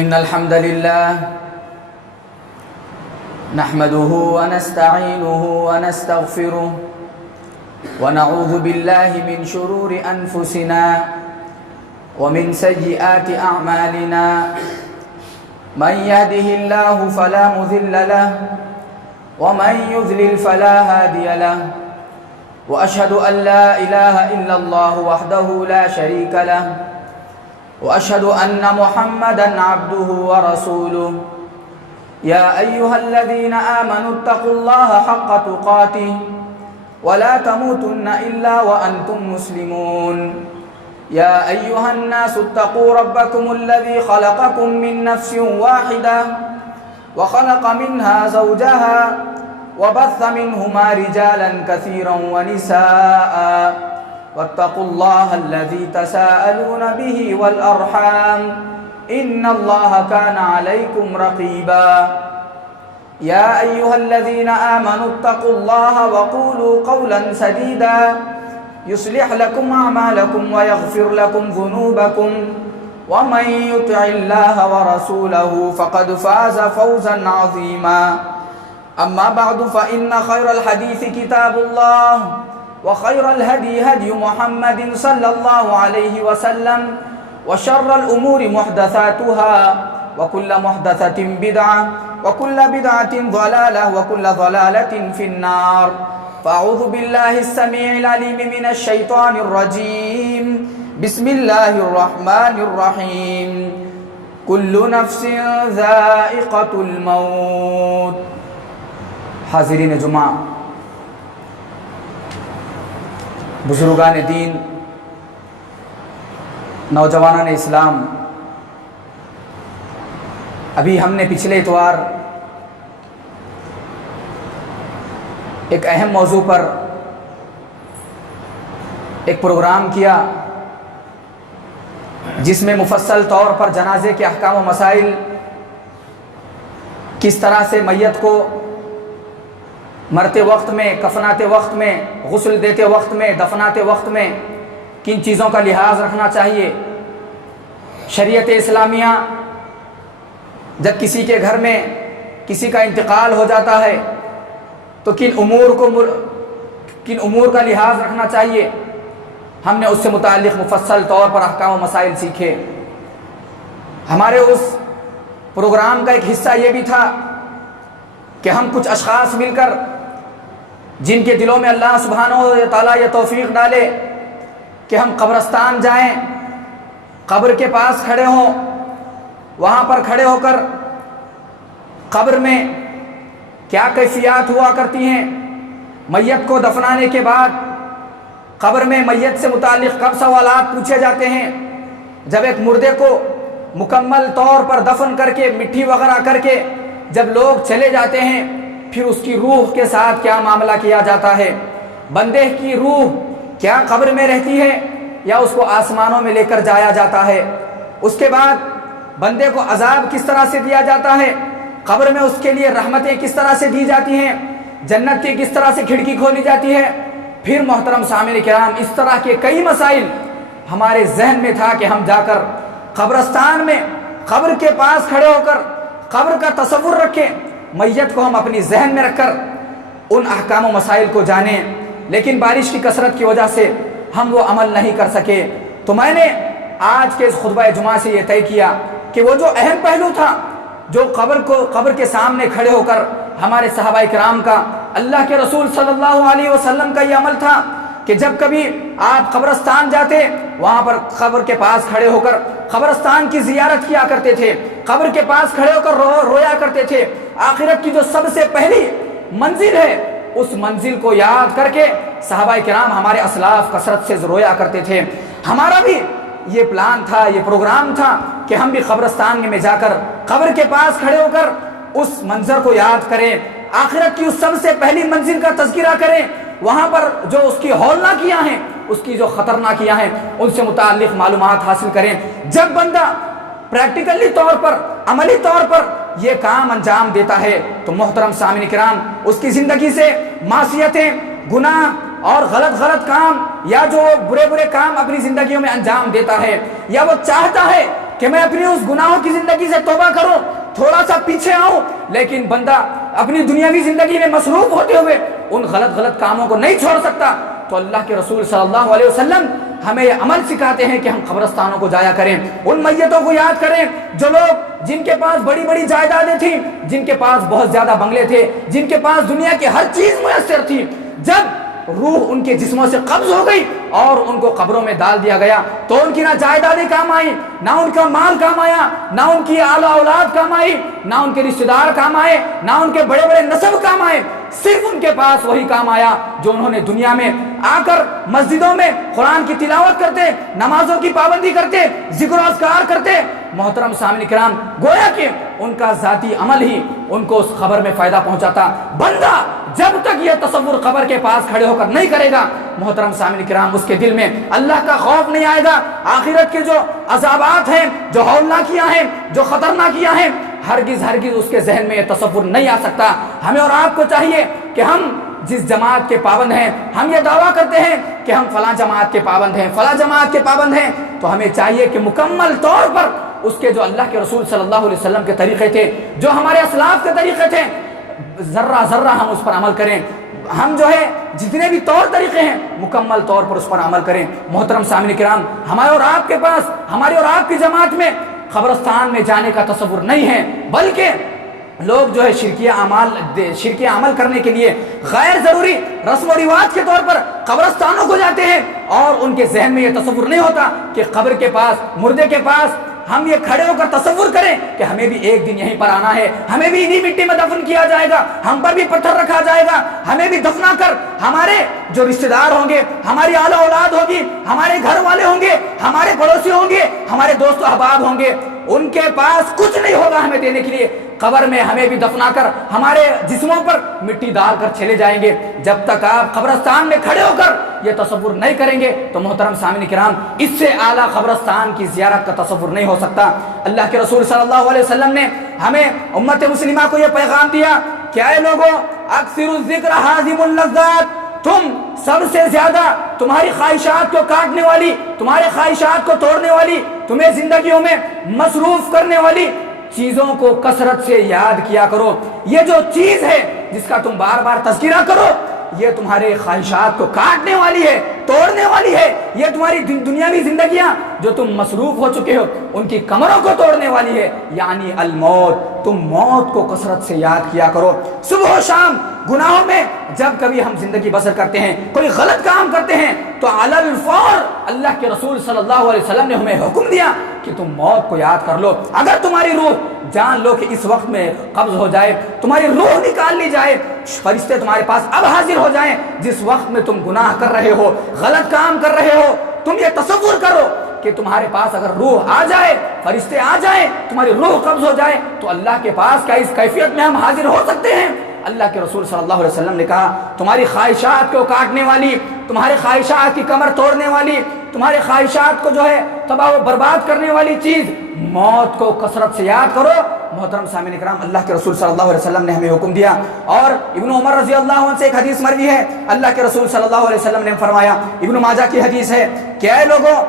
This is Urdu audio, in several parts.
إن الحمد لله نحمده ونستعينه ونستغفره ونعوذ بالله من شرور أنفسنا ومن سيئات أعمالنا من يهده الله فلا مضل له ومن يضلل فلا هادي له وأشهد أن لا إله إلا الله وحده لا شريك له وأشهد أن محمدًا عبده ورسوله يا أيها الذين آمنوا اتقوا الله حق تقاته ولا تموتن إلا وأنتم مسلمون يا أيها الناس اتقوا ربكم الذي خلقكم من نفس واحدة وخلق منها زوجها وبث منهما رجالا كثيرا ونساء واتقوا الله الذي تساءلون به والأرحام إن الله كان عليكم رقيبا يا أيها الذين آمنوا اتقوا الله وقولوا قولا سديدا يصلح لكم أعمالكم ويغفر لكم ذنوبكم ومن يطع الله ورسوله فقد فاز فوزا عظيما أما بعد فإن خير الحديث كتاب الله وخير الهدي هدي محمد صلى الله عليه وسلم وشر الأمور محدثاتها وكل محدثة بدعة وكل بدعة ضلالة وكل ضلالة في النار فأعوذ بالله السميع العليم من الشيطان الرجيم بسم الله الرحمن الرحيم كل نفس ذائقة الموت. حاضرین جمعہ، بزرگان دین، نوجوانان اسلام، ابھی ہم نے پچھلے اتوار ایک اہم موضوع پر ایک پروگرام کیا جس میں مفصل طور پر جنازے کے احکام و مسائل، کس طرح سے میت کو مرتے وقت میں، کفناتے وقت میں، غسل دیتے وقت میں، دفناتے وقت میں کن چیزوں کا لحاظ رکھنا چاہیے، شریعت اسلامیہ جب کسی کے گھر میں کسی کا انتقال ہو جاتا ہے تو کن امور کا لحاظ رکھنا چاہیے. ہم نے اس سے متعلق مفصل طور پر احکام و مسائل سیکھے. ہمارے اس پروگرام کا ایک حصہ یہ بھی تھا کہ ہم کچھ اشخاص مل کر، جن کے دلوں میں اللہ سبحانہ و تعالیٰ یہ توفیق ڈالے کہ ہم قبرستان جائیں، قبر کے پاس کھڑے ہوں، وہاں پر کھڑے ہو کر قبر میں کیا کیفیات ہوا کرتی ہیں، میت کو دفنانے کے بعد قبر میں میت سے متعلق کب سوالات پوچھے جاتے ہیں، جب ایک مردے کو مکمل طور پر دفن کر کے مٹی وغیرہ کر کے جب لوگ چلے جاتے ہیں، پھر اس کی روح کے ساتھ کیا معاملہ کیا جاتا ہے، بندے کی روح کیا قبر میں رہتی ہے یا اس کو آسمانوں میں لے کر جایا جاتا ہے، اس کے بعد بندے کو عذاب کس طرح سے دیا جاتا ہے، قبر میں اس کے لیے رحمتیں کس طرح سے دی جاتی ہیں، جنت کی کس طرح سے کھڑکی کھولی جاتی ہے. پھر محترم سامعین کرام، اس طرح کے کئی مسائل ہمارے ذہن میں تھا کہ ہم جا کر قبرستان میں قبر کے پاس کھڑے ہو کر قبر کا تصور رکھیں، میت کو ہم اپنی ذہن میں رکھ کر ان احکام و مسائل کو جانیں. لیکن بارش کی کثرت کی وجہ سے ہم وہ عمل نہیں کر سکے. تو میں نے آج کے اس خطبہ جمعہ سے یہ طے کیا کہ وہ جو اہم پہلو تھا، جو قبر کے سامنے کھڑے ہو کر ہمارے صحابہ کرام کا، اللہ کے رسول صلی اللہ علیہ وسلم کا یہ عمل تھا کہ جب کبھی آپ قبرستان جاتے، وہاں پر قبر کے پاس کھڑے ہو کر قبرستان کی زیارت کیا کرتے تھے، قبر کے پاس کھڑے ہو کر رویا کرتے تھے. آخرت کی جو سب سے پہلی منزل ہے، اس منزل کو یاد کر کے صحابہ کرام، ہمارے اسلاف کثرت سے رویا کرتے تھے. ہمارا بھی یہ پلان تھا، یہ پروگرام تھا کہ ہم بھی قبرستان میں جا کر قبر کے پاس کھڑے ہو کر اس منظر کو یاد کریں، آخرت کی اس سب سے پہلی منزل کا تذکرہ کریں، وہاں پر جو اس کی ہولناکیاں ہیں، اس کی جو خطرناکیاں ہیں، ان سے متعلق معلومات حاصل کریں. جب بندہ پریکٹیکلی طور پر، عملی طور پر یہ کام انجام دیتا ہے تو محترم سامعین کرام، اس کی زندگی سے معصیتیں، گناہ اور غلط کام یا جو برے کام اپنی زندگیوں میں انجام دیتا ہے، یا وہ چاہتا ہے کہ میں اپنی اس گناہوں کی زندگی سے توبہ کروں, تھوڑا سا پیچھے آؤں, لیکن بندہ اپنی دنیاوی زندگی میں مصروف ہوتے ہوئے ان غلط کاموں کو نہیں چھوڑ سکتا. تو اللہ کے رسول صلی اللہ علیہ وسلم ہمیں یہ عمل سکھاتے ہیں کہ ہم قبرستانوں کو جایا کریں, ان میتوں کو یاد کریں جو لوگ جن کے پاس بڑی بڑی جائیدادیں تھیں, جن کے پاس بہت زیادہ بنگلے تھے, جن کے پاس دنیا کی ہر چیز میسر تھی. جب روح ان کے جسموں سے قبض ہو گئی اور ان کو قبروں میں ڈال دیا گیا تو ان کی نہ جائیدادیں کام آئی, نہ ان کا مال کام آیا, نہ ان کی اعلیٰ اولاد کام آئی, نہ ان کے رشتہ دار کام آئے, نہ ان کے بڑے بڑے نسب کام آئے. صرف ان کے پاس وہی کام آیا جو انہوں نے دنیا میں آ کر مسجدوں میں قرآن کی تلاوت کرتے, نمازوں کی پابندی کرتے, ذکر و اذکار کرتے. محترم سامعین کرام, گویا کہ ان کا ذاتی عمل ہی ان کو اس خبر میں فائدہ پہنچاتا. بندہ جب تک یہ تصور قبر کے پاس کھڑے ہو کر نہیں کرے گا, محترم سامعین کرام, اس کے دل میں اللہ کا خوف نہیں آئے گا. آخرت کے جو عذابات ہیں, جو ہولناکیاں ہیں, جو خطرناکیاں ہیں, ہرگز اس کے ذہن میں یہ تصور نہیں آ سکتا. ہمیں اور آپ کو چاہیے کہ ہم جس جماعت کے پابند ہیں, ہم یہ دعویٰ کرتے ہیں کہ ہم فلاں جماعت کے پابند ہیں, فلاں جماعت کے پابند ہیں, تو ہمیں چاہیے کہ مکمل طور پر اس کے جو اللہ کے رسول صلی اللہ علیہ وسلم کے طریقے تھے, جو ہمارے اسلاف کے طریقے تھے, ذرہ ہم اس پر عمل کریں. ہم جو ہے جتنے بھی طور طریقے ہیں مکمل طور پر اس پر عمل کریں. محترم سامعین کرام, ہمارے اور آپ کے پاس, ہماری اور آپ کی جماعت میں قبرستان میں جانے کا تصور نہیں ہے, بلکہ لوگ جو ہے شرکیہ عمل کرنے کے لیے غیر ضروری رسم و رواج کے طور پر قبرستانوں کو جاتے ہیں, اور ان کے ذہن میں یہ تصور نہیں ہوتا کہ قبر کے پاس, مردے کے پاس ہم یہ کھڑے ہو کر تصور کریں کہ ہمیں بھی ایک دن یہیں پر آنا ہے, ہمیں بھی انہی مٹی میں دفن کیا جائے گا, ہم پر بھی پتھر رکھا جائے گا, ہمیں بھی دفنا کر ہمارے جو رشتہ دار ہوں گے, ہماری اعلیٰ اولاد ہوگی, ہمارے گھر والے ہوں گے, ہمارے پڑوسی ہوں گے, ہمارے دوست و احباب ہوں گے, ان کے پاس کچھ نہیں ہوگا ہمیں دینے کے لیے. قبر میں ہمیں بھی دفنا کر ہمارے جسموں پر مٹی ڈال کر چلے جائیں گے. جب تک آپ قبرستان میں کھڑے ہو کر یہ تصور نہیں کریں گے تو محترم سامعین کرام, اس سے اعلیٰ قبرستان کی زیارت کا تصور نہیں ہو سکتا. اللہ کے رسول صلی اللہ علیہ وسلم نے ہمیں امت مسلمہ کو یہ پیغام دیا کہ اے لوگوں, اکثر الذکر حازم اللذات, تم سب سے زیادہ تمہاری خواہشات کو کاٹنے والی, تمہارے خواہشات کو توڑنے والی, تمہیں زندگیوں میں مصروف کرنے والی چیزوں کو کثرت سے یاد کیا کرو. یہ جو چیز ہے جس کا تم بار بار تذکرہ کرو, یہ تمہارے خواہشات کو کاٹنے والی ہے, توڑنے والی ہے. یہ تمہاری دنیاوی زندگیاں جو تم مصروف ہو چکے ہو ان کی کمروں کو توڑنے والی ہے, یعنی الموت. تم موت کو کثرت سے یاد کیا کرو. صبح و شام گناہوں میں جب کبھی ہم زندگی بسر کرتے ہیں, کوئی غلط کام کرتے ہیں, تو علی الفور اللہ کے رسول صلی اللہ علیہ وسلم نے ہمیں حکم دیا کہ تم موت کو یاد کر لو. اگر تمہاری روح, جان لو کہ اس وقت میں قبض ہو جائے, تمہاری روح نکال لی جائے, فرشتے تمہارے پاس اب حاضر ہو جائیں, جس وقت میں تم گناہ کر رہے ہو, غلط کام کر رہے ہو, تم یہ تصور کرو کہ تمہارے پاس اگر روح آ جائے, فرشتے آ جائیں, تمہاری روح قبض ہو جائے, تو اللہ کے پاس کیا اس کیفیت میں ہم حاضر ہو سکتے ہیں؟ اللہ کے رسول صلی اللہ علیہ وسلم نے کہا, تمہاری خواہشات کو کاٹنے والی, تمہاری خواہشات کی کمر توڑنے والی, تمہارے خواہشات کو جو ہے تباہ و برباد کرنے والی چیز موت کو کثرت سے یاد کرو. محترم سامعین کرام, اللہ کے رسول صلی اللہ علیہ وسلم نے ہمیں حکم دیا. اور ابن عمر رضی اللہ عنہ سے ایک حدیث مروی ہے, اللہ کے رسول صلی اللہ علیہ وسلم نے فرمایا, ابن ماجہ کی حدیث ہے کہ اے لوگوں,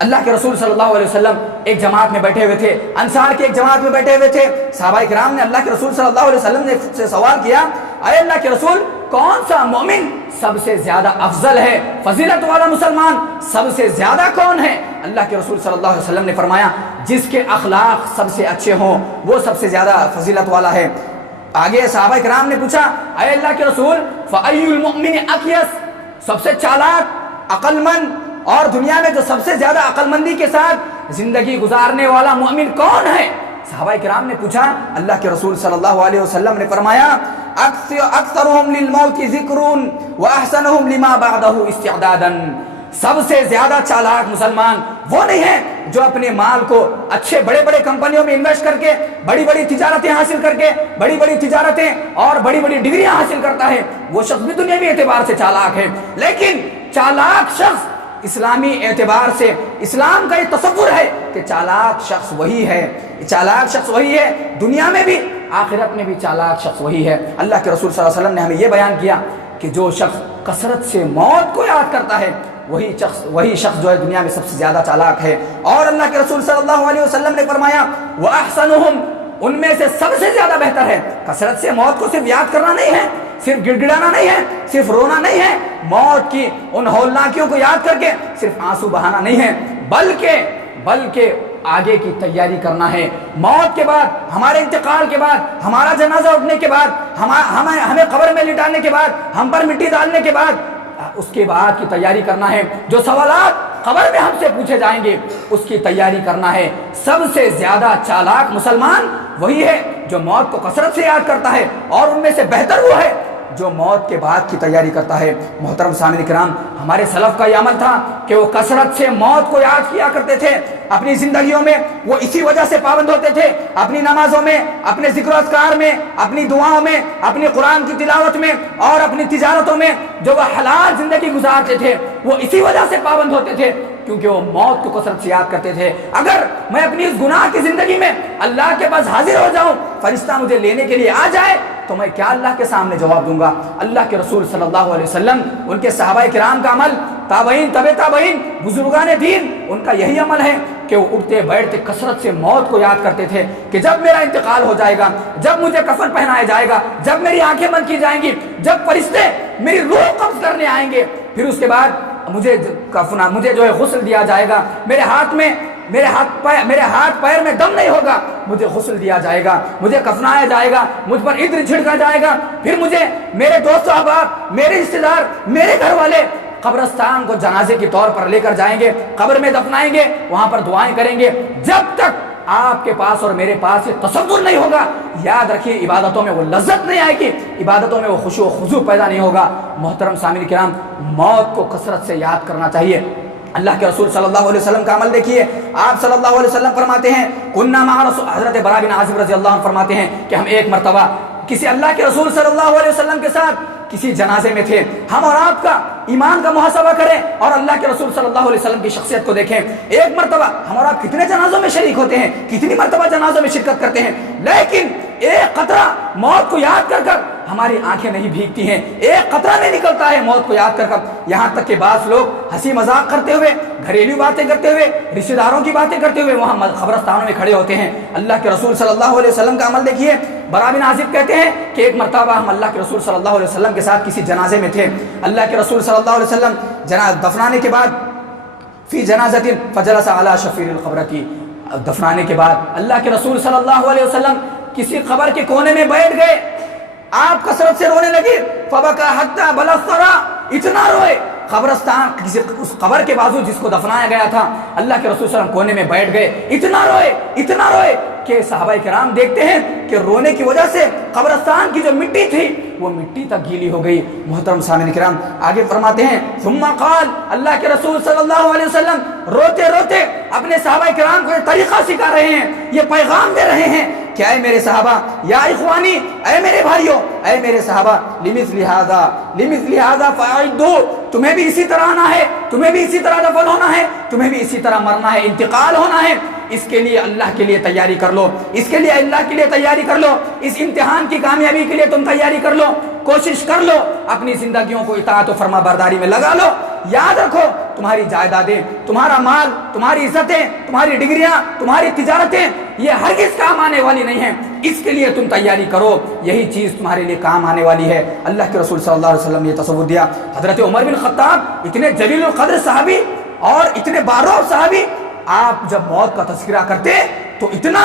اللہ کے رسول صلی اللہ علیہ وسلم ایک جماعت میں بیٹھے ہوئے تھے, انصار کی ایک جماعت میں بیٹھے ہوئے تھے. صحابہ کرام نے اللہ کے رسول صلی اللہ علیہ وسلم نے سے سوال کیا, اے اللہ کے رسول, کون سا مومن سب سے زیادہ افضل ہے, فضیلت والا مسلمان سب سے زیادہ کون ہے؟ اللہ کے رسول صلی اللہ علیہ وسلم نے فرمایا, جس کے اخلاق سب سے اچھے ہوں وہ سب سے زیادہ فضیلت والا ہے. آگے صحابہ کرام نے پوچھا, اے اللہ کے رسول, فأی المؤمن اکیس, سب سے چالاک, عقل مند, اور دنیا میں جو سب سے زیادہ عقل مندی کے ساتھ زندگی گزارنے والا مومن کون ہے؟ صحابہ کرام نے پوچھا. اللہ کے رسول صلی اللہ علیہ وسلم نے فرمایا, اکثرهم للموت ذکر واحسنهم لما بعده استعدادا, سب سے زیادہ چالاک مسلمان وہ نہیں ہے جو اپنے مال کو اچھے بڑے بڑے کمپنیوں میں انویسٹ کر کے, بڑی بڑی تجارتیں حاصل کر کے, بڑی بڑی تجارتیں اور بڑی بڑی ڈگریاں حاصل کرتا ہے, وہ شخص بھی دنیاوی اعتبار سے چالاک ہے. لیکن چالاک شخص اسلامی اعتبار سے, اسلام کا یہ تصور ہے کہ چالاک شخص وہی ہے, چالاک شخص وہی ہے, دنیا میں بھی آخرت میں بھی چالاک شخص وہی ہے. اللہ کے رسول صلی اللہ علیہ وسلم نے ہمیں یہ بیان کیا کہ جو شخص کثرت سے موت کو یاد کرتا ہے وہی شخص جو ہے دنیا میں سب سے زیادہ چالاک ہے۔ اور اللہ کے رسول صلی اللہ علیہ وسلم نے فرمایا وَأَحْسَنُهُمْ، ان میں سے سب سے زیادہ بہتر ہے۔ کثرت سے موت کو صرف یاد کرنا نہیں ہے، صرف گڑ گڑانا نہیں ہے، صرف رونا نہیں ہے، موت کی ان ہولناکیوں کو یاد کر کے صرف آنسو بہانا نہیں ہے، بلکہ آگے کی تیاری کرنا ہے۔ موت کے بعد، ہمارے انتقال کے بعد، ہمارا جنازہ اٹھنے کے بعد، ہمیں قبر میں لٹانے کے بعد، ہم پر مٹی ڈالنے کے بعد، اس کے بعد کی تیاری کرنا ہے۔ جو سوالات قبر میں ہم سے پوچھے جائیں گے اس کی تیاری کرنا ہے۔ سب سے زیادہ چالاک مسلمان وہی ہے جو موت کو کثرت سے یاد کرتا ہے، اور ان میں سے بہتر وہ ہے جو موت کے بعد کی تیاری کرتا ہے۔ محترم سامعین کرام، ہمارے سلف کا یہ عمل تھا کہ وہ کثرت سے موت کو یاد کیا کرتے تھے اپنی زندگیوں میں، وہ اسی وجہ سے پابند ہوتے تھے، اپنی نمازوں میں، اپنے ذکر و اذکار میں، اپنی دعاؤں میں، اپنی قرآن کی تلاوت میں، اور اپنی تجارتوں میں جو وہ حلال زندگی گزارتے تھے، وہ اسی وجہ سے پابند ہوتے تھے کیونکہ وہ موت کو کثرت سے یاد کرتے تھے۔ اگر میں اپنی اس گناہ کی زندگی میں اللہ کے پاس حاضر ہو جاؤں، فرشتہ مجھے لینے کے لیے آ جائے، تو میں کیا اللہ کے سامنے جواب دوں گا؟ اللہ کے رسول صلی اللہ علیہ وسلم، ان کے صحابہ کرام کا عمل، تابعین، تبع تابعین، بزرگان دین، ان کا یہی عمل ہے کہ وہ اٹھتے بیٹھتے کثرت سے موت کو یاد کرتے تھے کہ جب میرا انتقال ہو جائے گا، جب مجھے کفن پہنایا جائے گا، جب میری آنکھیں بند کی جائیں گی، جب فرشتے میری روح قبض کرنے آئیں گے، پھر اس کے بعد مجھے جو ہے غسل دیا جائے گا، میرے ہاتھ پیر میں دم نہیں ہوگا، مجھے غسل دیا جائے گا، مجھے کفنایا جائے گا، مجھ پر عطر چھڑکا جائے گا، پھر مجھے میرے دوست احباب، میرے رشتہ دار، میرے گھر والے قبرستان کو جنازے کے طور پر لے کر جائیں گے، قبر میں دفنائیں گے، وہاں پر دعائیں کریں گے۔ جب تک آپ کے پاس اور میرے پاس یہ تصور نہیں ہوگا، یاد رکھیے عبادتوں میں وہ لذت نہیں آئے گی، عبادتوں میں وہ خشوع و خضوع پیدا نہیں ہوگا۔ محترم سامعین کرام، موت کو کثرت سے یاد کرنا چاہیے۔ اللہ کے رسول صلی اللہ علیہ وسلم کا عمل دیکھیے، آپ صلی اللہ علیہ وسلم فرماتے ہیں کننا مع رسول، حضرت براء بن عازب رضی اللہ عنہ فرماتے ہیں کہ ہم ایک مرتبہ کسی اللہ کے رسول صلی اللہ علیہ وسلم کے ساتھ کسی جنازے میں تھے۔ ہم اور آپ کا ایمان کا محاسبہ کریں اور اللہ کے رسول صلی اللہ علیہ وسلم کی شخصیت کو دیکھیں۔ ایک مرتبہ ہم اور آپ کتنے جنازوں میں شریک ہوتے ہیں، کتنی مرتبہ جنازوں میں شرکت کرتے ہیں، لیکن ایک قطرہ موت کو یاد کر کر ہماری آنکھیں نہیں بھیگتی ہیں، ایک قطرہ نہیں نکلتا ہے موت کو یاد کر کر۔ یہاں تک کہ بعض لوگ ہنسی مذاق کرتے ہوئے، گھریلو باتیں کرتے ہوئے، رشتہ داروں کی باتیں کرتے ہوئے وہاں قبرستانوں میں کھڑے ہوتے ہیں۔ اللہ کے رسول صلی اللہ علیہ وسلم کا عمل دیکھیے، براء بن عازب کہتے ہیں کہ ایک مرتبہ ہم اللہ کے رسول صلی اللہ علیہ وسلم کے ساتھ کسی جنازے میں تھے۔ اللہ کے رسول صلی اللہ علیہ وسلم دفنانے کے بعد فی جنازۃ فجلس علی شفیر القبر، کی دفنانے کے بعد اللہ کے رسول صلی اللہ علیہ وسلم کسی قبر کے کونے میں بیٹھ گئے، آپ کثرت سے رونے لگے، فبکا حتی بلغ الثری، اتنا روئے، قبرستان کسی اس قبر کے بازو جس کو دفنایا گیا تھا، اللہ کے رسول صلی اللہ علیہ وسلم کونے میں بیٹھ گئے، اتنا روئے کہ صحابہ کرام دیکھتے ہیں کہ رونے کی وجہ سے قبرستان کی جو مٹی تھی وہ مٹی تک گیلی ہو گئی۔ محترم سامعین کرام، آگے فرماتے ہیں ثم قال، اللہ کے رسول صلی اللہ علیہ وسلم روتے روتے اپنے صحابہ کرام کو یہ طریقہ سکھا رہے ہیں، یہ پیغام دے رہے ہیں کہ اے میرے صحابہ، یا اخوانی، اے میرے بھائیوں، اے میرے صحابہ، لمثل هذا فاعدوا، تمہیں بھی اسی طرح آنا ہے، تمہیں بھی اسی طرح دفن ہونا ہے، تمہیں بھی اسی طرح مرنا ہے، انتقال ہونا ہے۔ اس کے لیے اللہ کے لیے تیاری کر لو، اس کے لیے اللہ کے لیے تیاری کر لو، اس امتحان کی کامیابی کے لیے تم تیاری کر لو، کوشش کر لو، اپنی زندگیوں کو اطاعت و فرما برداری میں لگا لو۔ یاد رکھو، تمہاری جائیدادیں، تمہارا مال، تمہاری عزتیں، تمہاری ڈگریاں، تمہاری تجارتیں، یہ ہرگز کام آنے والی نہیں ہیں، اس کے لیے تم تیاری کرو، یہی چیز تمہارے لیے کام آنے والی ہے۔ اللہ کے رسول صلی اللہ علیہ وسلم نے یہ تصور دیا۔ حضرت عمر بن خطاب، اتنے جلیل القدر صحابی اور اتنے بارعب صحابی، آپ جب موت کا تذکرہ کرتے تو اتنا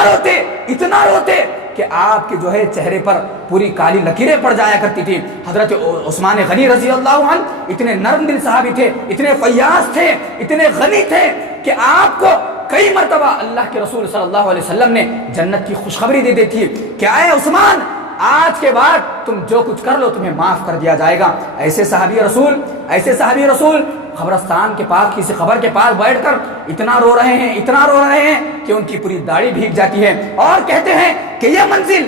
روتے کہ آپ کے جو ہے چہرے پر پوری کالی لکیریں پڑ جایا کرتی تھی۔ حضرت عثمان غنی رضی اللہ عنہ اتنے نرم دل صحابی تھے، اتنے فیاض تھے، اتنے غنی تھے کہ آپ کو کئی مرتبہ اللہ کے رسول صلی اللہ علیہ وسلم نے جنت کی خوشخبری دے دی تھی کہ اے عثمان، آج کے بعد تم جو کچھ کر لو تمہیں معاف کر دیا جائے گا۔ ایسے صحابی رسول قبرستان کے پاس، کسی قبر کے پاس بیٹھ کر اتنا رو رہے ہیں کہ ان کی پوری داڑھی بھیگ جاتی ہے، اور کہتے ہیں کہ یہ منزل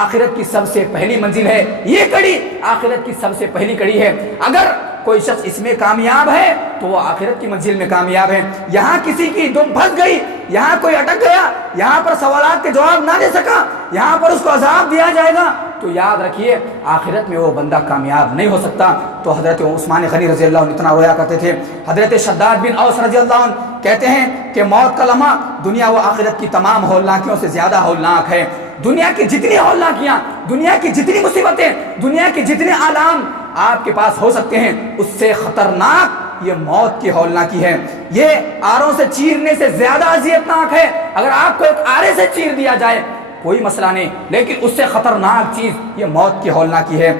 آخرت کی سب سے پہلی منزل ہے، یہ کڑی آخرت کی سب سے پہلی کڑی ہے۔ اگر کوئی شخص اس میں کامیاب ہے تو وہ آخرت کی منزل میں کامیاب ہے۔ یہاں کسی کی دم پھنس گئی، یہاں کوئی اٹک گیا، یہاں پر سوالات کے جواب نہ دے سکا، یہاں پر اس کو عذاب دیا جائے گا، تو یاد رکھیے آخرت میں وہ بندہ کامیاب نہیں ہو سکتا۔ تو حضرت عثمان غنی رضی اللہ عنہ اتنا رویا کرتے تھے۔ حضرت شداد بن اوس رضی اللہ عنہ کہتے ہیں کہ موت کا لمحہ دنیا و آخرت کی تمام ہولناکیوں سے زیادہ ہولناک ہے۔ دنیا کی جتنی ہولناکیاں، دنیا کی جتنی مصیبتیں، دنیا کے جتنے آلام آپ کے پاس ہو سکتے ہیں، اس سے خطرناک یہ موت کی ہولناکی ہے۔ یہ آروں سے چیرنے سے زیادہ اذیتناک ہے۔ اگر آپ کو ایک آرے سے چیر دیا جائے کوئی مسئلہ نہیں، لیکن اس سے خطرناک چیز یہ موت کی ہولناکی ہے۔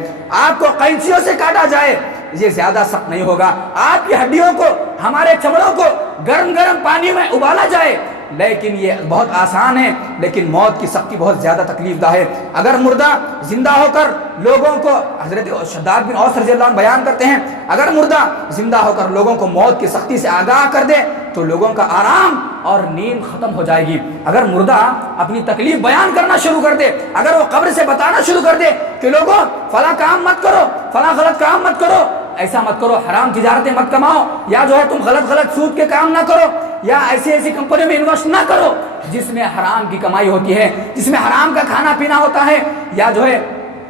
آپ کو قینچیوں سے کاٹا جائے یہ زیادہ سخت نہیں ہوگا۔ آپ کی ہڈیوں کو، ہمارے چمڑوں کو گرم گرم پانی میں ابالا جائے لیکن یہ بہت آسان ہے، لیکن موت کی سختی بہت زیادہ تکلیف دہ ہے۔ اگر مردہ زندہ ہو کر لوگوں کو، حضرت شداد بن اوس رضی اللہ عنہ بیان کرتے ہیں، اگر مردہ زندہ ہو کر لوگوں کو موت کی سختی سے آگاہ کر دے تو لوگوں کا آرام اور نیند ختم ہو جائے گی۔ اگر مردہ اپنی تکلیف بیان کرنا شروع کر دے، اگر وہ قبر سے بتانا شروع کر دے کہ لوگوں فلاں کام مت کرو، فلاں غلط کام مت کرو، ایسا مت کرو، حرام تجارتیں مت کماؤ، یا جو ہے تم غلط سود کے کام نہ کرو، یا ایسی کمپنیوں میں انویسٹ نہ کرو جس میں حرام کی کمائی ہوتی ہے، جس میں حرام کا کھانا پینا ہوتا ہے، یا جو ہے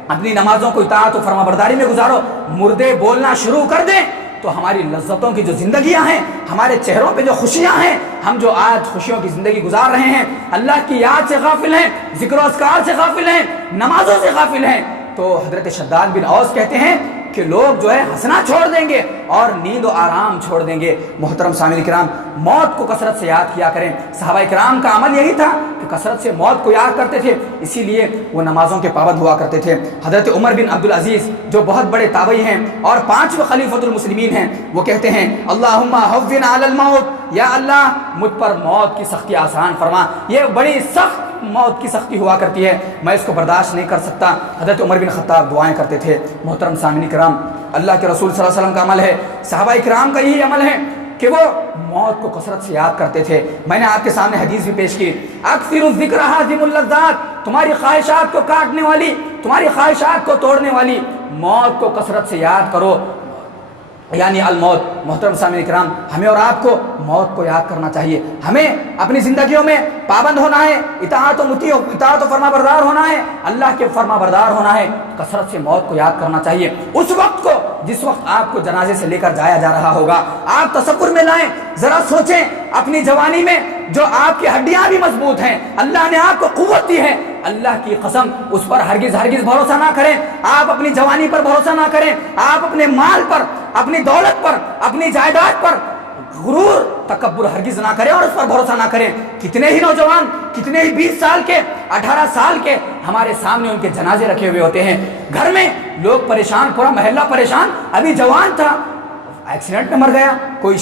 اپنی نمازوں کو اطاعت و فرما برداری میں گزارو۔ مردے بولنا شروع کر دیں تو ہماری لذتوں کی جو زندگیاں ہیں، ہمارے چہروں پہ جو خوشیاں ہیں، ہم جو آج خوشیوں کی زندگی گزار رہے ہیں، اللہ کی یاد سے غافل ہیں، ذکر و اذکار سے غافل ہیں، نمازوں سے غافل ہیں، تو حضرت شداد بن اوس کہتے ہیں کہ لوگ جو ہے ہنسنا چھوڑ دیں گے اور نیند و آرام چھوڑ دیں گے۔ محترم سامعین کرام، موت کو کثرت سے یاد کیا کریں۔ صحابہ کرام کا عمل یہی تھا کہ کثرت سے موت کو یاد کرتے تھے، اسی لیے وہ نمازوں کے پابند ہوا کرتے تھے۔ حضرت عمر بن عبدالعزیز جو بہت بڑے تابعی ہیں اور 5ویں خلیفۃ المسلمین ہیں، وہ کہتے ہیں اللہم ہون علی الموت، یا اللہ مجھ پر موت کی سختی آسان فرما، یہ بڑی سخت موت کی سختی ہوا کرتی ہے، میں اس کو برداشت نہیں کر سکتا۔ حضرت عمر بن خطاب دعائیں کرتے تھے۔ محترم سامعین کرام، اللہ کے رسول صلی اللہ علیہ وسلم کا عمل ہے، صحابہ کرام کا یہی عمل ہے کہ وہ موت کو کثرت سے یاد کرتے تھے۔ میں نے آپ کے سامنے حدیث بھی پیش کی، اکثر الذکر ہادم اللذات، تمہاری خواہشات کو کاٹنے والی، تمہاری خواہشات کو توڑنے والی موت کو کثرت سے یاد کرو، یعنی الموت۔ محترم سامعین کرام، ہمیں اور آپ کو موت کو یاد کرنا چاہیے، ہمیں اپنی زندگیوں میں پابند ہونا ہے، اطاعت و فرما بردار ہونا ہے، اللہ کے فرما بردار ہونا ہے، کثرت سے موت کو یاد کرنا چاہیے۔ اس وقت کو جس وقت آپ کو جنازے سے لے کر جایا جا رہا ہوگا، آپ تصور میں لائیں، ذرا سوچیں اپنی جوانی میں جو آپ کی ہڈیاں بھی مضبوط ہیں، اللہ نے آپ کو قوت دی ہے، اللہ کی قسم اس پر ہرگز بھروسہ نہ کریں۔ آپ اپنی جوانی پر بھروسہ نہ کریں، آپ اپنے مال پر، اپنی دولت پر، اپنی جائیداد پر غرور تکبر ہرگز نہ کریں اور اس پر بھروسہ نہ کریں۔ کتنے ہی نوجوان، کتنے ہی 20 سال کے، 18 سال کے ہمارے سامنے ان کے جنازے رکھے ہوئے ہوتے ہیں، گھر میں لوگ پریشان، پورا محلہ پریشان، ابھی جوان تھا ایکسیڈنٹ میں مر گیا، کوئی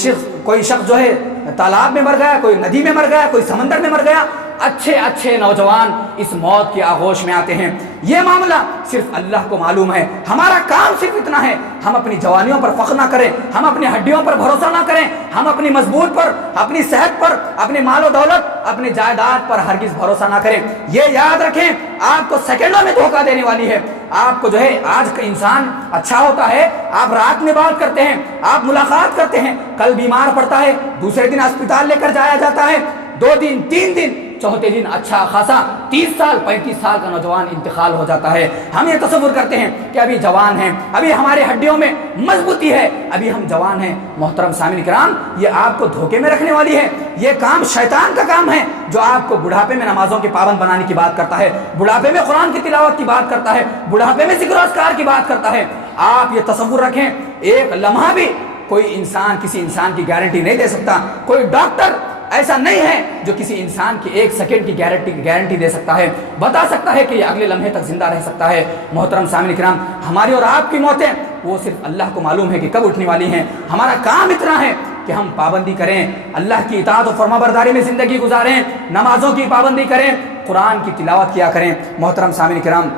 شخص جو ہے تالاب میں مر گیا، کوئی ندی میں مر گیا، کوئی سمندر میں مر گیا۔ اچھے نوجوان اس موت کی آغوش میں آتے ہیں۔ یہ معاملہ صرف اللہ کو معلوم ہے۔ ہمارا کام صرف اتنا ہے، ہم اپنی جوانیوں پر فخر نہ کریں، ہم اپنی ہڈیوں پر بھروسہ نہ کریں، ہم اپنی مضبوط پر، اپنی صحت پر، اپنی مال و دولت، اپنی جائیداد پر ہرگز بھروسہ نہ کریں۔ یہ یاد رکھیں، آپ کو سیکنڈوں میں دھوکہ دینے والی ہے۔ آپ کو جو ہے آج کا انسان اچھا ہوتا ہے، آپ رات میں بات کرتے ہیں، آپ ملاقات کرتے ہیں، کل بیمار پڑتا ہے، دوسرے دن اسپتال لے کر جایا جاتا ہے، 2 دن 3 دن، چوتھے دن اچھا خاصا 30 سال 35 سال کا نوجوان انتقال ہو جاتا ہے۔ ہم یہ تصور کرتے ہیں کہ ابھی جوان ہیں، ابھی ہمارے ہڈیوں میں مضبوطی ہے، ابھی ہم جوان ہیں۔ محترم سامعین کرام، یہ آپ کو دھوکے میں رکھنے والی ہے۔ یہ کام شیطان کا کام ہے جو آپ کو بڑھاپے میں نمازوں کے پابند بنانے کی بات کرتا ہے، بڑھاپے میں قرآن کی تلاوت کی بات کرتا ہے، بڑھاپے میں ذکر و اذکار کی بات کرتا ہے۔ آپ یہ تصور رکھیں، ایک لمحہ بھی کوئی انسان کسی انسان کی گارنٹی نہیں دے سکتا، کوئی ڈاکٹر ایسا نہیں ہے جو کسی انسان کی 1 سیکنڈ کی گارنٹی دے سکتا ہے، بتا سکتا ہے کہ یہ اگلے لمحے تک زندہ رہ سکتا ہے۔ محترم سامعین کرام، ہماری اور آپ کی موتیں وہ صرف اللہ کو معلوم ہے کہ کب اٹھنے والی ہیں۔ ہمارا کام اتنا ہے کہ ہم پابندی کریں، اللہ کی اطاعت و فرما برداری میں زندگی گزاریں، نمازوں کی پابندی کریں، قرآن کی تلاوت کیا کریں۔ محترم سامعین کرام،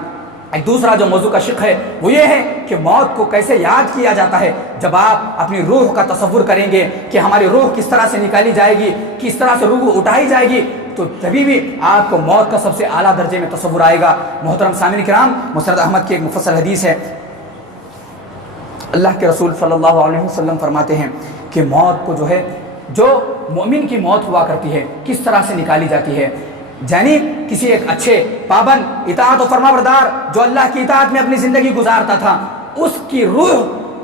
ایک دوسرا جو موضوع کا شق ہے وہ یہ ہے کہ موت کو کیسے یاد کیا جاتا ہے۔ جب آپ اپنی روح کا تصور کریں گے کہ ہماری روح کس طرح سے نکالی جائے گی، کس طرح سے روح اٹھائی جائے گی، تو تبھی بھی آپ کو موت کا سب سے اعلیٰ درجے میں تصور آئے گا۔ محترم سامعین کرام، مسند احمد کی ایک مفصل حدیث ہے، اللہ کے رسول صلی اللہ علیہ وسلم فرماتے ہیں کہ موت کو جو ہے، جو مومن کی موت ہوا کرتی ہے کس طرح سے نکالی جاتی ہے، یعنی کسی ایک اچھے پابند اطاعت و فرما بردار جو اللہ کی اطاعت میں اپنی زندگی گزارتا تھا، اس کی روح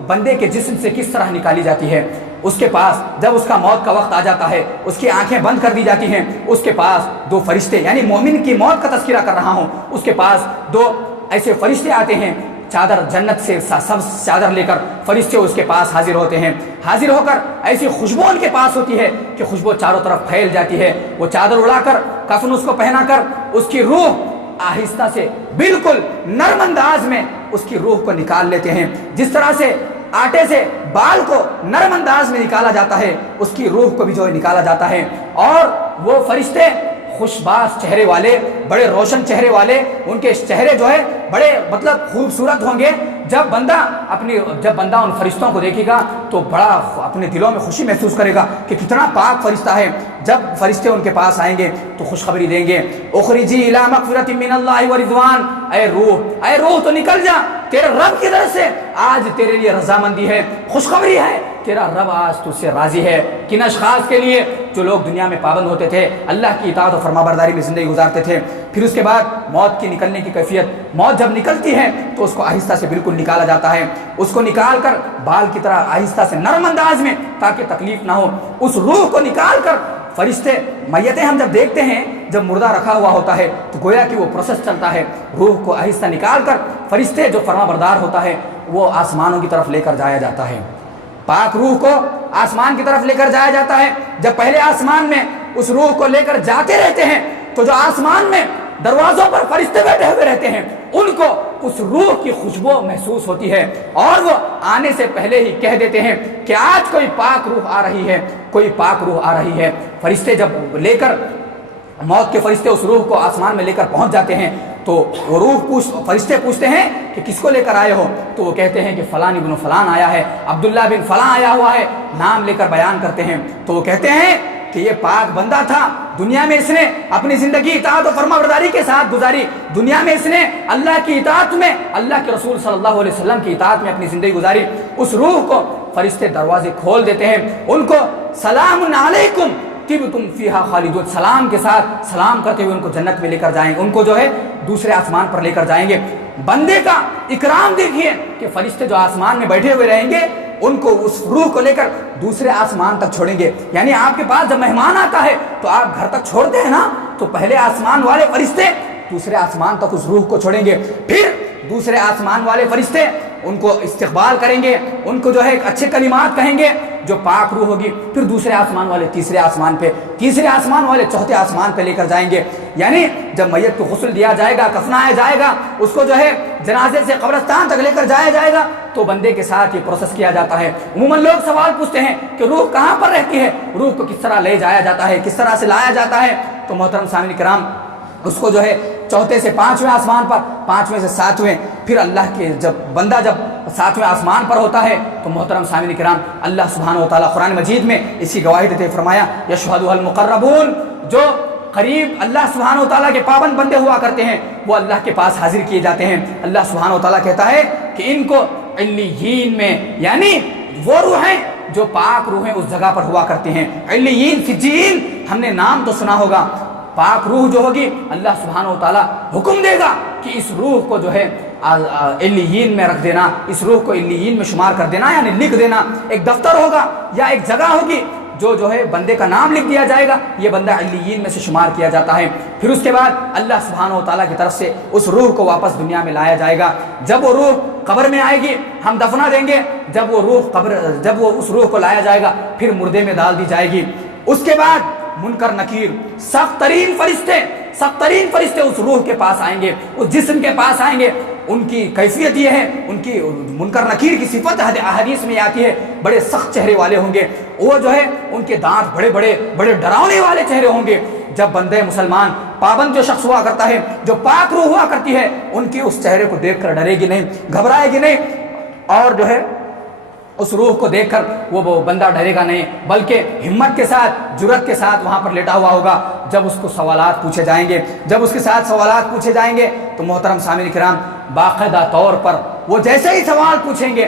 بندے کے جسم سے کس طرح نکالی جاتی ہے۔ اس کے پاس جب اس کا موت کا وقت آ جاتا ہے، اس کی آنکھیں بند کر دی جاتی ہیں، اس کے پاس دو فرشتے، یعنی مومن کی موت کا تذکرہ کر رہا ہوں، اس کے پاس دو ایسے فرشتے آتے ہیں، چادر جنت سے سبز چادر لے کر فرشتے اس کے پاس حاضر ہوتے ہیں، حاضر ہو کر ایسی خوشبو ان کے پاس ہوتی ہے کہ خوشبو چاروں طرف پھیل جاتی ہے، وہ چادر اڑا کر کفن اس کو پہنا کر اس کی روح آہستہ سے بالکل نرم انداز میں اس کی روح کو نکال لیتے ہیں، جس طرح سے آٹے سے بال کو نرم انداز میں نکالا جاتا ہے، اس کی روح کو بھی جو ہے نکالا جاتا ہے، اور وہ فرشتے خوشباش چہرے والے، بڑے روشن چہرے والے، ان کے چہرے جو ہے بڑے مطلب خوبصورت ہوں گے۔ جب بندہ ان فرشتوں کو دیکھے گا تو بڑا اپنے دلوں میں خوشی محسوس کرے گا کہ کتنا پاک فرشتہ ہے۔ جب فرشتے ان کے پاس آئیں گے تو خوشخبری دیں گے، اخرجی الی مغفرۃ من اللہ ورضوان، اے روح تو نکل جا، تیرے رب کی طرف سے آج تیرے لیے رضامندی ہے، خوشخبری ہے، تیرا رب آج تجھ سے راضی ہے۔ کن اشخاص کے لیے؟ جو لوگ دنیا میں پابند ہوتے تھے، اللہ کی اطاعت و فرما برداری میں زندگی گزارتے تھے۔ پھر اس کے بعد موت کی نکلنے کی کیفیت، موت جب نکلتی ہے تو اس کو آہستہ سے بالکل نکالا جاتا ہے، اس کو نکال کر بال کی طرح آہستہ سے نرم انداز میں، تاکہ تکلیف نہ ہو، اس روح کو نکال کر فرشتے، میتیں ہم جب دیکھتے ہیں جب مردہ رکھا ہوا ہوتا ہے تو گویا کہ وہ پروسیس چلتا ہے، روح کو آہستہ نکال کر فرشتے جو فرما بردار ہوتا ہے وہ آسمانوں کی طرف لے کر جایا جاتا ہے، پاک روح کو آسمان کی طرف لے کر جایا جاتا ہے۔ جب پہلے آسمان میں اس روح کو لے کر جاتے رہتے ہیں تو جو آسمان میں دروازوں پر فرشتے بیٹھے ہوئے رہتے ہیں ان کو اس روح کی خوشبو محسوس ہوتی ہے، اور وہ آنے سے پہلے ہی کہہ دیتے ہیں کہ آج کوئی پاک روح آ رہی ہے، کوئی پاک روح آ رہی ہے۔ فرشتے جب لے کر، موت کے فرشتے اس روح کو آسمان میں لے کر پہنچ جاتے ہیں تو وہ فرشتے پوچھتے ہیں کہ کس کو لے کر آئے ہو؟ تو وہ کہتے ہیں کہ فلان ابن فلان آیا ہے، عبداللہ بن فلان آیا ہوا ہے، نام لے کر بیان کرتے ہیں۔ تو وہ کہتے ہیں کہ یہ پاک بندہ تھا، دنیا میں اس نے اپنی زندگی اطاعت و فرما برداری کے ساتھ گزاری، دنیا میں اس نے اللہ کی اطاعت میں، اللہ کے رسول صلی اللہ علیہ وسلم کی اطاعت میں اپنی زندگی گزاری۔ اس روح کو فرشتے دروازے کھول دیتے ہیں، ان کو سلام علیکم طبتم فیہا خالدون، سلام کے ساتھ سلام کرتے ہوئے ان کو جنت میں لے کر جائیں گے، ان کو جو ہے دوسرے آسمان پر لے کر جائیں گے۔ بندے کا اکرام دیکھیے کہ فرشتے جو آسمان میں بیٹھے ہوئے رہیں گے ان کو اس روح کو لے کر دوسرے آسمان تک چھوڑیں گے۔ یعنی آپ کے پاس جب مہمان آتا ہے تو آپ گھر تک چھوڑتے ہیں نا، تو پہلے آسمان والے فرشتے دوسرے آسمان تک اس روح کو چھوڑیں گے، پھر دوسرے آسمان والے فرشتے ان کو استقبال کریں گے، ان کو جو ہے اچھے کلمات کہیں گے جو پاک روح ہوگی، پھر دوسرے آسمان والے تیسرے آسمان پہ، تیسرے آسمان والے چوتھے آسمان پہ لے کر جائیں گے۔ یعنی جب میت کو غسل دیا جائے گا، کفنایا جائے گا، اس کو جو ہے جنازے سے قبرستان تک لے کر جایا جائے گا تو بندے کے ساتھ یہ پروسیس کیا جاتا ہے۔ عموماً لوگ سوال پوچھتے ہیں کہ روح کہاں پر رہتی ہے، روح کو کس طرح لے جایا جاتا ہے، کس طرح سے لایا جاتا ہے؟ تو محترم سامعین کرام، اس کو جو ہے چوتھے سے پانچویں آسمان پر، پانچویں سے ساتویں، پھر اللہ کے بندہ جب ساتویں آسمان پر ہوتا ہے تو محترم سامعین کرام، اللہ سبحانہ و تعالیٰ قرآن مجید میں اس کی گواہی دیتے فرمایا یشہدھا المقربون، جو قریب اللہ سبحانہ و تعالیٰ کے پابند بندے ہوا کرتے ہیں وہ اللہ کے پاس حاضر کیے جاتے ہیں۔ اللہ سبحانہ و تعالیٰ کہتا ہے کہ ان کو علیین میں، یعنی وہ روحیں جو پاک روحیں اس جگہ پر ہوا کرتی ہیں، علیین سجین، ہم نے نام تو سنا ہوگا، پاک روح جو ہوگی اللہ سبحانہ و تعالیٰ حکم دے گا کہ اس روح کو جو ہے علیین میں رکھ دینا، اس روح کو علیین میں شمار کر دینا، یعنی لکھ دینا۔ ایک دفتر ہوگا یا ایک جگہ ہوگی جو ہے بندے کا نام لکھ دیا جائے گا، یہ بندہ علیین میں سے شمار کیا جاتا ہے۔ پھر اس کے بعد اللہ سبحانہ و تعالیٰ کی طرف سے اس روح کو واپس دنیا میں لایا جائے گا۔ جب وہ روح قبر میں آئے گی ہم دفنا دیں گے، جب وہ اس روح کو لایا جائے گا پھر مردے میں ڈال دی جائے گی۔ اس کے بعد منکر نکیر، سخت ترین فرشتے اس روح کے پاس آئیں گے، اس جسم کے پاس آئیں گے۔ ان کی کیفیت یہ ہے، ان کی منکر نکیر کی صفت احادیث میں آتی ہے، بڑے سخت چہرے والے ہوں گے، وہ جو ہے ان کے دانت بڑے ڈراؤنے والے چہرے ہوں گے۔ جب بندے مسلمان پابند جو شخص ہوا کرتا ہے، جو پاک روح ہوا کرتی ہے، ان کی اس چہرے کو دیکھ کر ڈرے گی نہیں، گھبرائے گی نہیں، اور جو ہے اس روح کو دیکھ کر وہ بندہ ڈرے گا نہیں، بلکہ ہمت کے ساتھ، جرأت کے ساتھ وہاں پر لیٹا ہوا ہوگا۔ جب اس کو سوالات پوچھے جائیں گے، جب اس کے ساتھ سوالات پوچھے جائیں گے تو محترم سامعین کرام، باقاعدہ طور پر وہ جیسے ہی سوال پوچھیں گے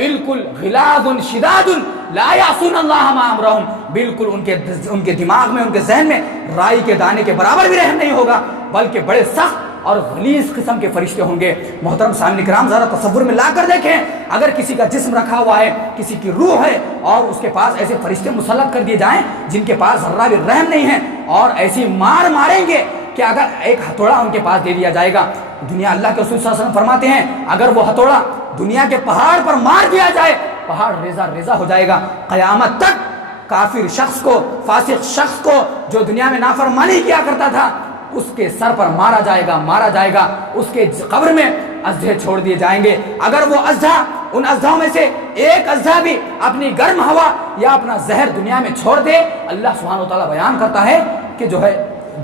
بالکل غلاظ شداد لا یعصون اللہ ما امرہم، بالکل ان کے دماغ میں، ان کے ذہن میں رائی کے دانے کے برابر بھی رحم نہیں ہوگا، بلکہ بڑے سخت اور غلیظ قسم کے فرشتے ہوں گے۔ محترم سامعین کرام، ذرا تصور میں لا کر دیکھیں، اگر کسی کا جسم رکھا ہوا ہے، کسی کی روح ہے، اور اس کے پاس ایسے فرشتے مسلط کر دیے جائیں جن کے پاس ذرہ بھی رحم نہیں ہے، اور ایسی مار ماریں گے کہ اگر ایک ہتھوڑا ان کے پاس دے دیا جائے گا، دنیا، اللہ کے رسول صلی اللہ علیہ وسلم فرماتے ہیں اگر وہ ہتھوڑا دنیا کے پہاڑ پر مار دیا جائے، پہاڑ ریزہ ریزہ ہو جائے گا۔ قیامت تک کافر شخص کو، فاسق شخص کو جو دنیا میں نافرمانی کیا کرتا تھا، اس کے سر پر مارا جائے گا، اس کے قبر میں اژدھے چھوڑ دیے جائیں گے۔ اگر وہ اژدھا، ان اژدھاؤں میں سے ایک اژدھا بھی اپنی گرم ہوا یا اپنا زہر دنیا میں چھوڑ دے، اللہ سبحانہ و تعالیٰ بیان کرتا ہے کہ جو ہے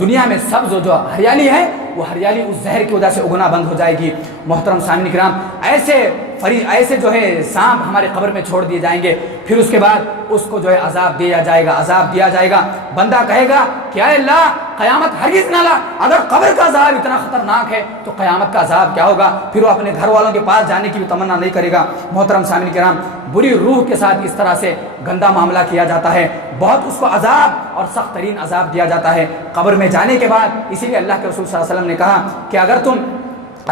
دنیا میں سبز جو ہریالی ہے، وہ ہریالی اس زہر کی وجہ سے اگنا بند ہو جائے گی۔ محترم سامعین کرام، ایسے جو ہے سانپ ہمارے قبر میں چھوڑ دیے جائیں گے، پھر اس کے بعد اس کو جو ہے عذاب دیا جائے گا۔ بندہ کہے گا کہ اے اللہ، قیامت ہرگز نہ لا، اگر قبر کا عذاب اتنا خطرناک ہے تو قیامت کا عذاب کیا ہوگا؟ پھر وہ اپنے گھر والوں کے پاس جانے کی بھی تمنا نہیں کرے گا۔ محترم سامعین کرام، بری روح کے ساتھ اس طرح سے گندا معاملہ کیا جاتا ہے، بہت اس کو عذاب اور سخت ترین عذاب دیا جاتا ہے قبر میں جانے کے بعد۔ اسی لیے اللہ کے رسول صلی اللہ علیہ وسلم نے کہا کہ اگر تم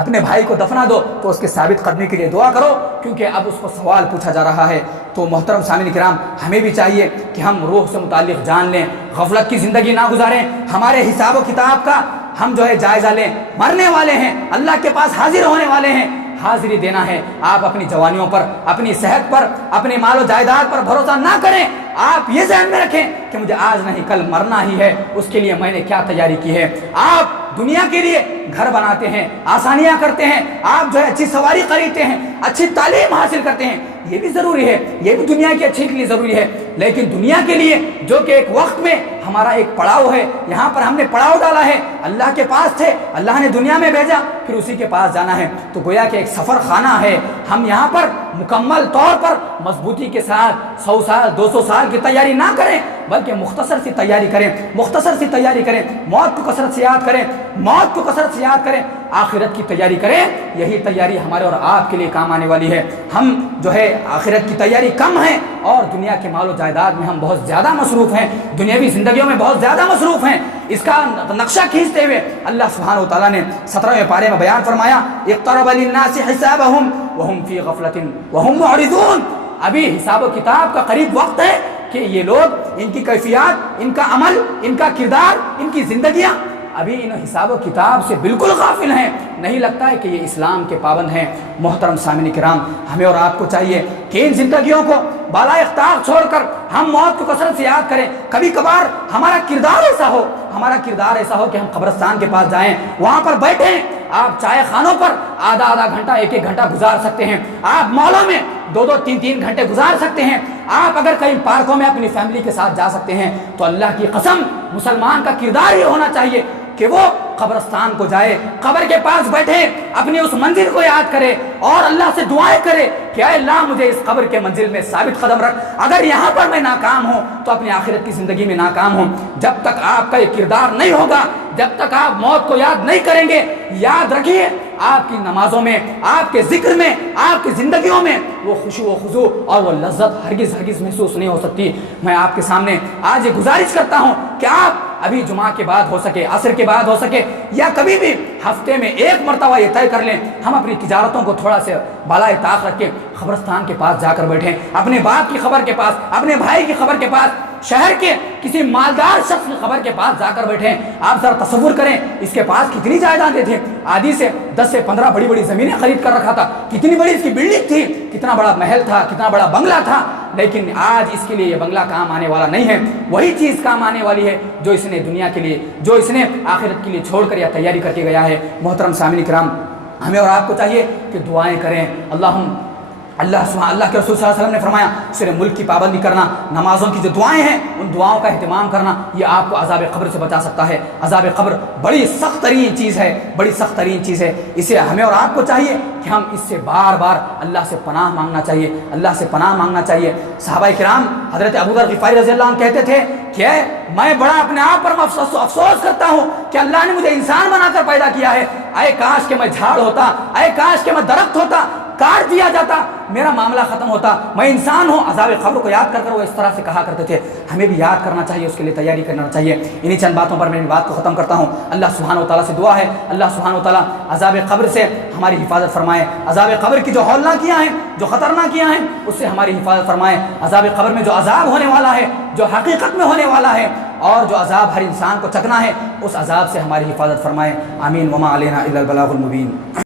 اپنے بھائی کو دفنا دو تو اس کے ثابت قدمی کے لیے دعا کرو، کیونکہ اب اس کو سوال پوچھا جا رہا ہے۔ تو محترم سامعین کرام، ہمیں بھی چاہیے کہ ہم روح سے متعلق جان لیں، غفلت کی زندگی نہ گزاریں، ہمارے حساب و کتاب کا ہم جو ہے جائزہ لیں۔ مرنے والے ہیں، اللہ کے پاس حاضر ہونے والے ہیں، حاضری دینا ہے۔ آپ اپنی جوانیوں پر، اپنی صحت پر، اپنی مال و جائیداد پر بھروسہ نہ کریں۔ آپ یہ ذہن میں رکھیں کہ مجھے آج نہیں کل مرنا ہی ہے، اس کے لیے میں نے کیا تیاری کی ہے۔ آپ دنیا کے لیے گھر بناتے ہیں، آسانیاں کرتے ہیں، آپ جو ہے اچھی سواری خریدتے ہیں، اچھی تعلیم حاصل کرتے ہیں، یہ بھی ضروری ہے، یہ بھی دنیا کی اچھی کے لیے ضروری ہے، لیکن دنیا کے لیے جو کہ ایک وقت میں ہمارا ایک پڑاؤ ہے، یہاں پر ہم نے پڑاؤ ڈالا ہے، اللہ کے پاس تھے، اللہ نے دنیا میں بھیجا، پھر اسی کے پاس جانا ہے، تو گویا کہ ایک سفر خانہ ہے۔ ہم یہاں پر مکمل طور پر مضبوطی کے ساتھ 100 سال 200 سال کی تیاری نہ کریں، بلکہ مختصر سی تیاری کریں، موت کو کثرت سے یاد کریں، آخرت کی تیاری کریں۔ یہی تیاری ہمارے اور آپ کے لیے کام آنے والی ہے۔ ہم جو ہے آخرت کی تیاری کم ہے، اور دنیا کے مال و جائیداد میں ہم بہت زیادہ مصروف ہیں، دنیاوی زندگیوں میں بہت زیادہ مصروف ہیں۔ اس کا نقشہ کھینچتے ہوئے اللہ سبحانہ و تعالیٰ نے 17ویں پارے میں بیان فرمایا، اقترب للناس حسابهم وهم في غفلة وهم معرضون۔ ابھی حساب و کتاب کا قریب وقت ہے کہ یہ لوگ، ان کی کیفیات، ان کا عمل، ان کا کردار، ان کی زندگیاں ابھی ان حساب و کتاب سے بالکل غافل ہیں، نہیں لگتا ہے کہ یہ اسلام کے پابند ہیں۔ محترم سامعین کرام، ہمیں اور آپ کو چاہیے کہ ان زندگیوں کو بالائے اختیار چھوڑ کر ہم موت کو کثرت سے یاد کریں۔ کبھی کبھار ہمارا کردار ایسا ہو کہ ہم قبرستان کے پاس جائیں، وہاں پر بیٹھیں۔ آپ چائے خانوں پر آدھا گھنٹہ، ایک گھنٹہ گزار سکتے ہیں، آپ مالوں میں 2 3 گھنٹے گزار سکتے ہیں، آپ اگر کہیں پارکوں میں اپنی فیملی کے ساتھ جا سکتے ہیں، تو اللہ کی قسم مسلمان کا کردار یہ ہونا چاہیے کہ وہ قبرستان کو جائے، قبر کے پاس بیٹھے، اپنی اس منزل کو یاد کرے اور اللہ سے دعائیں کرے کہ اے اللہ مجھے اس قبر کے منزل میں ثابت قدم رکھ، اگر یہاں پر میں ناکام ہوں تو اپنی آخرت کی زندگی میں ناکام ہوں۔ جب تک آپ کا یہ کردار نہیں ہوگا، جب تک آپ موت کو یاد نہیں کریں گے، یاد رکھیے آپ کی نمازوں میں، آپ کے ذکر میں، آپ کی زندگیوں میں وہ خشوع و خضوع اور وہ لذت ہرگز محسوس نہیں ہو سکتی۔ میں آپ کے سامنے آج یہ گزارش کرتا ہوں کہ آپ ابھی جمعہ کے بعد ہو سکے، عصر کے بعد ہو سکے، یا کبھی بھی ہفتے میں ایک مرتبہ یہ طے کر لیں، ہم اپنی تجارتوں کو تھوڑا سے بالائے طاق رکھ کے قبرستان کے پاس جا کر بیٹھیں، اپنے باپ کی خبر کے پاس، اپنے بھائی کی خبر کے پاس، شہر کے کسی مالدار شخص کی خبر کے پاس جا کر بیٹھیں۔ آپ ذرا تصور کریں اس کے پاس کتنی جائیدادیں تھیں، آدھی سے 10 سے 15 بڑی زمینیں خرید کر رکھا تھا، کتنی بڑی اس کی بلڈنگ تھی، کتنا بڑا محل تھا، کتنا بڑا بنگلہ تھا، لیکن آج اس کے لیے یہ بنگلہ کام آنے والا نہیں ہے۔ وہی چیز کام آنے والی ہے جو اس نے دنیا کے لیے، جو اس نے آخرت کے لیے چھوڑ کر یا تیاری کر کے گیا ہے۔ محترم سامعین کرام، ہمیں اور آپ کو چاہیے کہ دعائیں کریں۔ اللہ کے رسول صلی اللہ علیہ وسلم نے فرمایا، سورہ ملک کی پابندی کرنا، نمازوں کی جو دعائیں ہیں ان دعاؤں کا اہتمام کرنا، یہ آپ کو عذاب قبر سے بچا سکتا ہے۔ عذاب قبر بڑی سخت ترین چیز ہے، اسے ہمیں اور آپ کو چاہیے کہ ہم اس سے بار بار اللہ سے پناہ مانگنا چاہیے۔ صحابہ کرام حضرت ابو ذر غفاری رضی اللہ عنہ کہتے تھے کہ میں بڑا اپنے آپ پر افسوس کرتا ہوں کہ اللہ نے مجھے انسان بنا کر پیدا کیا ہے، اے کاش کہ میں جھاڑ ہوتا، اے کاش کہ میں درخت ہوتا، کاٹ دیا جاتا میرا معاملہ ختم ہوتا، میں انسان ہوں۔ عذاب قبر کو یاد کر کر وہ اس طرح سے کہا کرتے تھے، ہمیں بھی یاد کرنا چاہیے، اس کے لیے تیاری کرنا چاہیے۔ انہی چند باتوں پر میں اپنی بات کو ختم کرتا ہوں۔ اللہ سبحانہ و تعالیٰ سے دعا ہے، اللہ سبحانہ و تعالیٰ عذاب قبر سے ہماری حفاظت فرمائے، عذاب قبر کی جو ہولناکیاں ہیں، جو خطرناکیاں ہیں، اس سے ہماری حفاظت فرمائے۔ عذاب قبر میں جو عذاب ہونے والا ہے، جو حقیقت میں ہونے والا ہے، اور جو عذاب ہر انسان کو چکنا ہے، اس عذاب سے ہماری حفاظت فرمائے۔ آمین۔ وما علینا الا البلاغ المبین۔